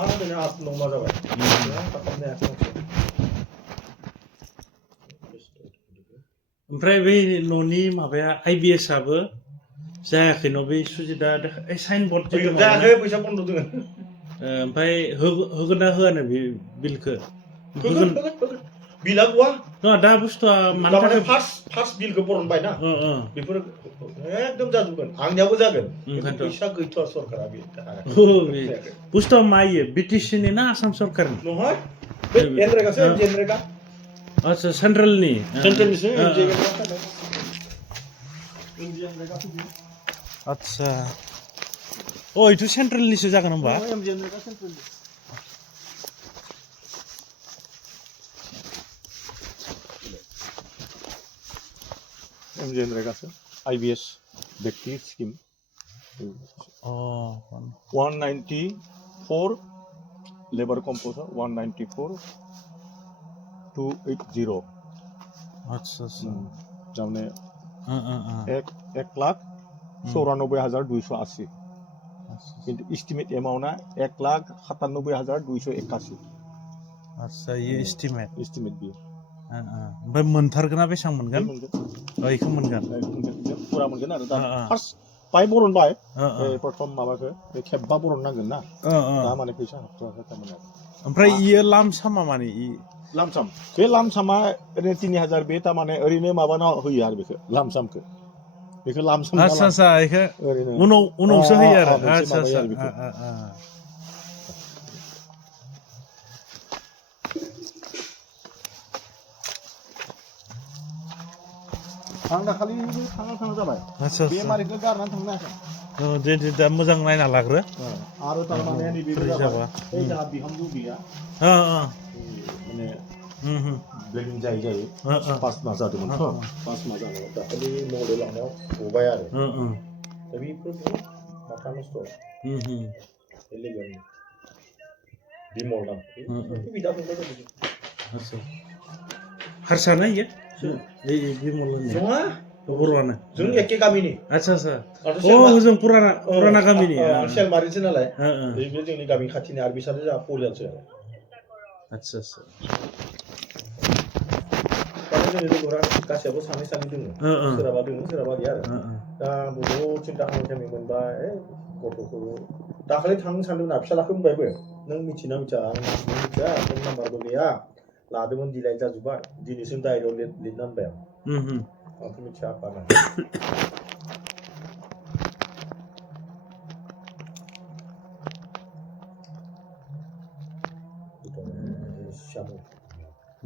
आरो बेनो 8-9 मा जाबाय थाबनो ओमफ्राय बै न'नि माबाया IBS आबो जायाखै न' बै सुजिदा साइन बर्ड जायाखै फैसा बन्द दोङो ओमफ्राय होगोन ना होआनो बे बिलखौ होगोन बिला गवा नङा दा बुस्थुआ मानि माने थाखाय फार्स्ट बिलखौ बरनबाय ना बेफोर एकदम जाजोबगोन आंनियाबो जागोन खिन्थु फैसा गैथ'आ सरकारा बे बुस्थुआ मा इयो BTC नि ना आसाम सरकारनि নহয় बे एनरेगासो एनरेगा आच्छा सेन्ट्रेलनि आच्छा अ इथ' सेन्ट्रेलनिसो जागोन होमबा एनरेगासो IBS व्यक्ति स्किम 194 लेबर कम्पोजर 194,280 आच्छा जाने 1,94,280 किन्तु एस्टिमेट एमाउन्टआ 1,97,281 आच्छा ये एस्टिमेट बियो ओमफ्राय मोनथारगोना बेसेबां मोनगोन इखौ मोनगोन फुरा मोनगोन आरो दा फार्स्ट बाय बरनबाय प्रथम माबाखौ खेबबा बरन नांगोन ना दा माने फैसा हाबथ'वाखै थारमाने ओमफ्राय इयो लामसामा माने लामसाम बे लामसामा ओरैनो 3,000 बे थारमाने ओरैनो माबाना होयो आरो बेखौ लामसाम आच्छा इखौ उनावसो होयो आरो आच्छा आं दाखालि थाङा जाबाय बे मारिखौ गारनानै थांनो हायाखै दे दा मोजां नायना लाग्रो आरो थारमाने नैबेबो जाबाय ओइ जोंहा बिहामजो गैया माने ब्लेडिं जायो 5 मास जादोंमोनथ' 5 मास जानायाव दाखालि मबाइल लांनायाव गबाय आरो दा बेफोर माथा नस्थ' लोगोनि बिमल नाम बिदा फंबाय जादों हारसाना इयो नङा बर'आनो जों एखे गामिनि आच्छा हजों पुराना गामिनि सेलमारिसो नालाय बेबो जोंनि गामि खाथिनि आरो बिसोरो जोंहा परियालसो आच्छा जोंनि लोगोफोरा गासैयावबो सानै दङ सोरहाबा गैया आरो दा बहुद सिन्था खालामनाय मोनबाय गथ'खौ दाखालि थांनो सानदोंमोन फिसालाखौ बुंबायबो नों मिथिना मिथिया आं मिथिया फन नाम्बारबो गैया लादोंमोन डिलाइट जाजोब्बाय दिनैसिम डायरियाव लिरना होनबाय आंखौ मिथिया आफाना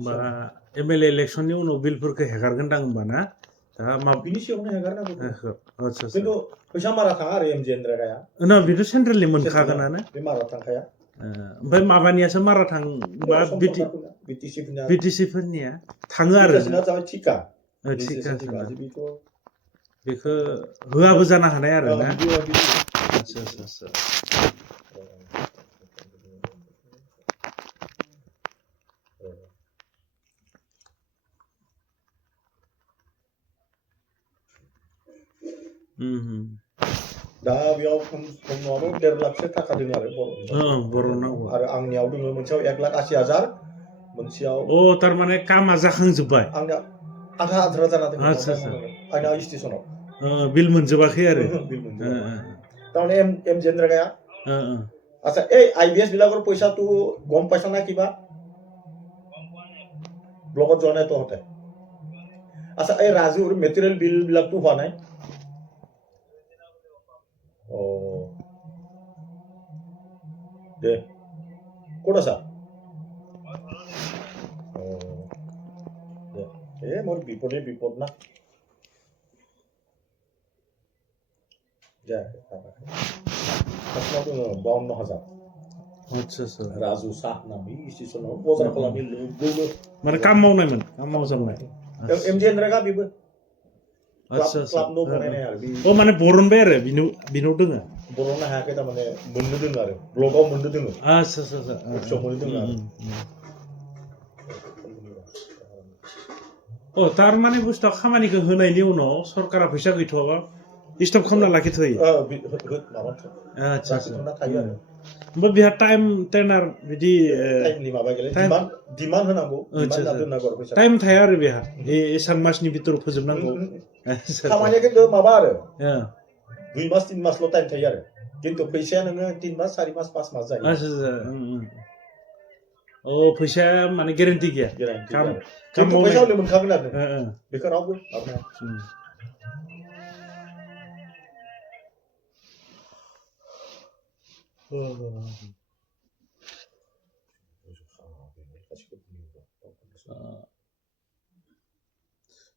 बा MLA इलेक्सननि उनाव बिलफोरखौ हेगारगोनदां होमबा ना दा बिनि सिगाङावनो हेगारनांगौ आच्छा खिन्थु फैसा मारा थाङा आरो MJ एनरेगाया ना बेथ' सेन्ट्रेलनि मोनखागोनानो बे मारा थांखाया ओमफ्राय माबानियासो मारा थांबा BTC फोरनिया थाङो आरो थिखा बेखौ होआबो जानो हानाय आरो ना आच्छा दा बेयाव खम नङाबो 1.5 लाखसो थाखा दङ आरो बर'नांगौ आरो आंनियाव दङ मोनसेयाव 1,80,000 मोनसेयाव थारमाने कामा जाखांजोब्बाय आंहा आद्रा जाना दङ आंना स्टेसनाव बिल मोनजोबाखै आरो तारमाने MJ एनरेगाया আচ্ছা এই IBS বিলাকৰ পইচা তো গম পাইছা না কিবা ব্লকত যোৱা নাই তহঁতে আচ্ছা এই ৰাজুৰ মেটেৰিয়েল বিল বিলাক তো হোৱা নাই দে ক'ত আছা মোৰ বিপদ না যায় 52,000 आच्छा राजु साह नाम स्टेसनाव बजार खालामनो लोगो माने काम मावजोबनाय MJ एनरेगा बेबो क्लाब न' बनायनाय आरो माने बरनबाय आरो बिनाव दोङो बरननो हायाखै थारमाने मोननो दोङो आरो ब्लगाव मोननो दोङो आच्छा मोननो दोङो आरो तारमाने बुस्थुआ खामानिखौ होनायनि उनाव सरकारा फैसा गैथ'वाबा स्टप खालामना लाखिथ'यो माबा थायो आरो ओमफ्राय बेहा टाइम टेनार बिदि टाइमनि माबा गैला टाइम- डिमान्ड होनांगौ आच्छा, डिमान्ड आच्छा। दोननांगौ आरो फैसा टाइम थाया आरो बेहा एसान मासनि भितराव फोजोबनांगौ खामानिया खिन्थु माबा आरो ओ 2 मास 3 मासल' टाइम थायो आरो खिन्थु फैसाया नोङो 3 मास 4 मास 5 मास जायो आच्छा अ फैसाया माने गेरेन्टि गैया गेरेन्टि काम आरो काम खिन्थु मावनाय फैसा हले मोनखागोन आरो ओ बेखौ रावबो माबानो हाया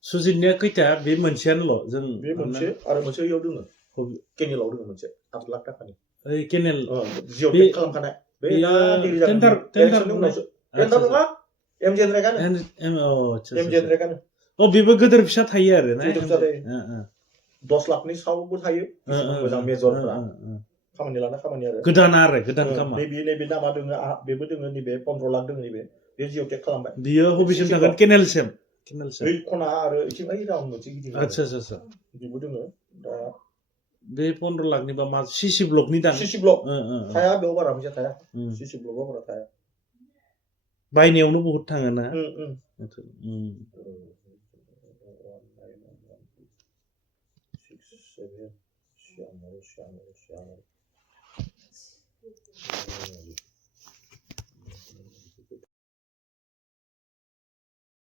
सुजितनिया खैथा बे मोनसेयानोल' जों बे मोनसे आरो मोनसे इयाव दोङो केनेलाव दोङो मोनसे 8 लाख थाखानि ओइ केनेल जिअ बे- टेक खालामखानाय बे दा बेयो दिरि जागोन टेन्डार इलेक्सननि उनावसो टेन्डार नङा एमजेन रेगानो एमजेन रेगानो अ बेबो गोदोर फिसा थायो आरो ना गिदिर फिसा थायो। 10 लाखनि सायावबो थायो किसुमान मोजां मेजरफ्रा खामानि लाना खामानि आरो गोदान खामा नैबे नामा दोङो बेबो दोङो नैबे 15 लाख दोङो नैबे बे जिअ टेक खालामबाय बियो हबिसिम थागोन केनेलसिम बै खना आरो इथिं ओइ राउन्ड मोनसे गिदिं आच्छा आच्छा बेबो दोङो दा बे 15 लाखनिबा मा सिसि ब्लकनि दां सिसि ब्लक थाया बेयाव बारा फैसा थाया सिसि ब्लकआव बारा थाया बायनायावनो बहुत थाङो ना